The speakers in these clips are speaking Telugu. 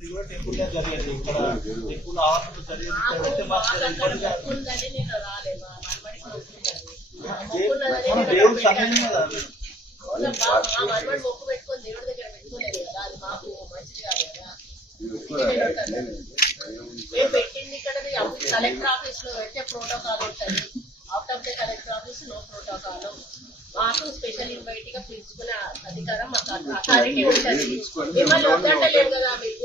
ఇది కూడా టెంపుల్లో జరిగేది ఇక్కడ టెంపుల్ జరిగేది మాకు నేను దేవుడు కదా పెట్టుకొని దేవుడి దగ్గర కదా అది మాకు మంచిది కాదు పెట్టింది ఇక్కడ కలెక్టర్ ఆఫీస్లో పెడితే ప్రోటోకాల్ ఉంటుంది out of the collector office no protocol మాకు స్పెషల్ ఇన్వైట్గా పిలుచుకునే అధికారం మాకు అథారిటీ ఉంటుంది మిమ్మల్ని వద్దంటలేము కదా మీరు?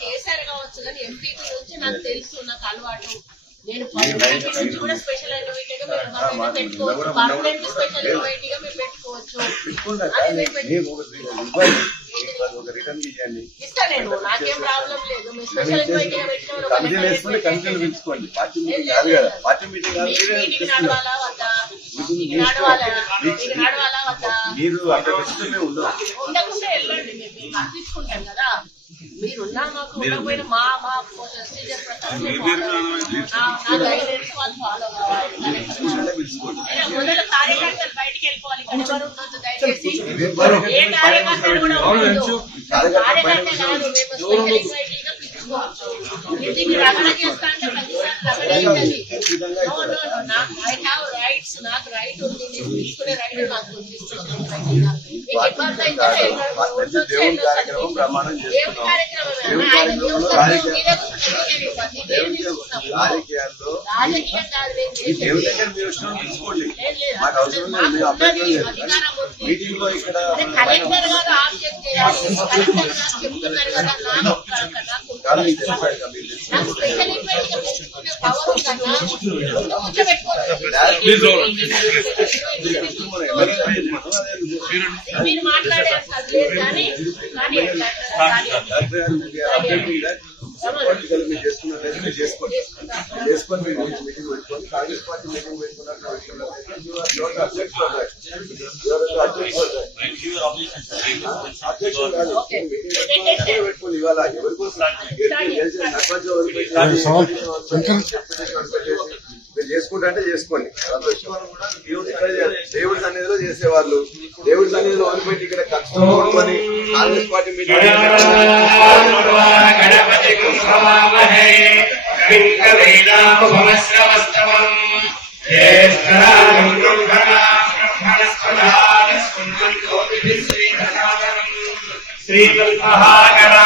చేశారు కావచ్చు కానీ ఎంపీపీ నుంచి నాకు తెలుసు నాకు అలవాటు. నేను ఎంపీ నుంచి కూడా స్పెషల్ ఇన్వైట్గా మీరు పెట్టుకోవచ్చు పర్మనెంట్ స్పెషల్ ఇన్వైట్గా మీరు పెట్టుకోవచ్చు. ఒక రిటర్న్ ఇవ్వండి కమిషన్ వేసుకుంటే కమిషన్ పిలుచుకోండి పార్టీ మీటింగ్ కాదు కదా. పార్టీ మీటింగ్ కాదు. మీరే వద్దా? మీరు అక్కడ వస్తుంటే ఉండవు ఉండకుండా వెళ్ళండి. మేము మేము పంపించుకుంటాం కదా. మీరున్నా మాకు ఉండకపోయినా మా మా ప్రొసీజర్ ప్రకారం మేము follow అవుతాం. నా- నా గైడెన్స్ వాళ్ళు ఫాలో కావాలి కూర్చుంటే పిలుచుకోండి ఏ కార్యకర్తలు కూడా ఉండొద్దు కార్యకర్తలు కార్యకర్త బయటకు కాదు మేము స్పెషల్ ఇన్వైటీగా పిలుచుకోవచ్చు మీరు దీన్ని రగడ చేస్తా అంటే దేవుని కార్యక్రమం ప్రమాణం చేస్తున్నాం కార్యక్రమంలో రాజకీయాల్లో ఈ. దగ్గర మీరు వచ్చిన తీసుకోండి. మాకు అవసరం లేదు మేము లేదు. మీటింగ్లో ఇక్కడ అదే కలెక్టర్ గారు ఆబ్జెక్ట్ చేయాలి కలెక్టర్ గారు చెప్తున్నారు కదా నాకు నాకు కాదు మీకు చెప్పాడు కదా, మీరు తెలుసు. నాకు స్పెషల్ ఇన్వైట్ గా పెట్టుకునే పవర్ ఉందన్నా ముందు కూర్చోబెట్టుకోవాలి మన ఎమ్మెల్యే చెప్తున్నాం, అదే మీరు మాట్లాడే అసలు లేదు కానీ కానీ ఎట్లా కానీ డాక్టర్ గారు మీకు అప్డేట్ ఇవ్వడా? పొలిటికల్ మీరు చేసుకున్నట్లయితే మీరు చేసుకోండి చేసుకొని మీరు మీటింగ్ పెట్టుకోండి కాంగ్రెస్ పార్టీ మీటింగ్ పెట్టుకున్నట్టు అధ్యక్షులు కాదు మీరు చేసుకుంటా అంటే చేసుకోండి దేవుడి సన్నిధిలో చేసేవాళ్ళు దేవుడి సన్నిధిలో వదిలిపెట్టి ఇక్కడ కష్టం కొనుక్కొని కాంగ్రెస్ పార్టీ మీటింగ్ శ్రీకల్పహాకరాధిపతయే నమ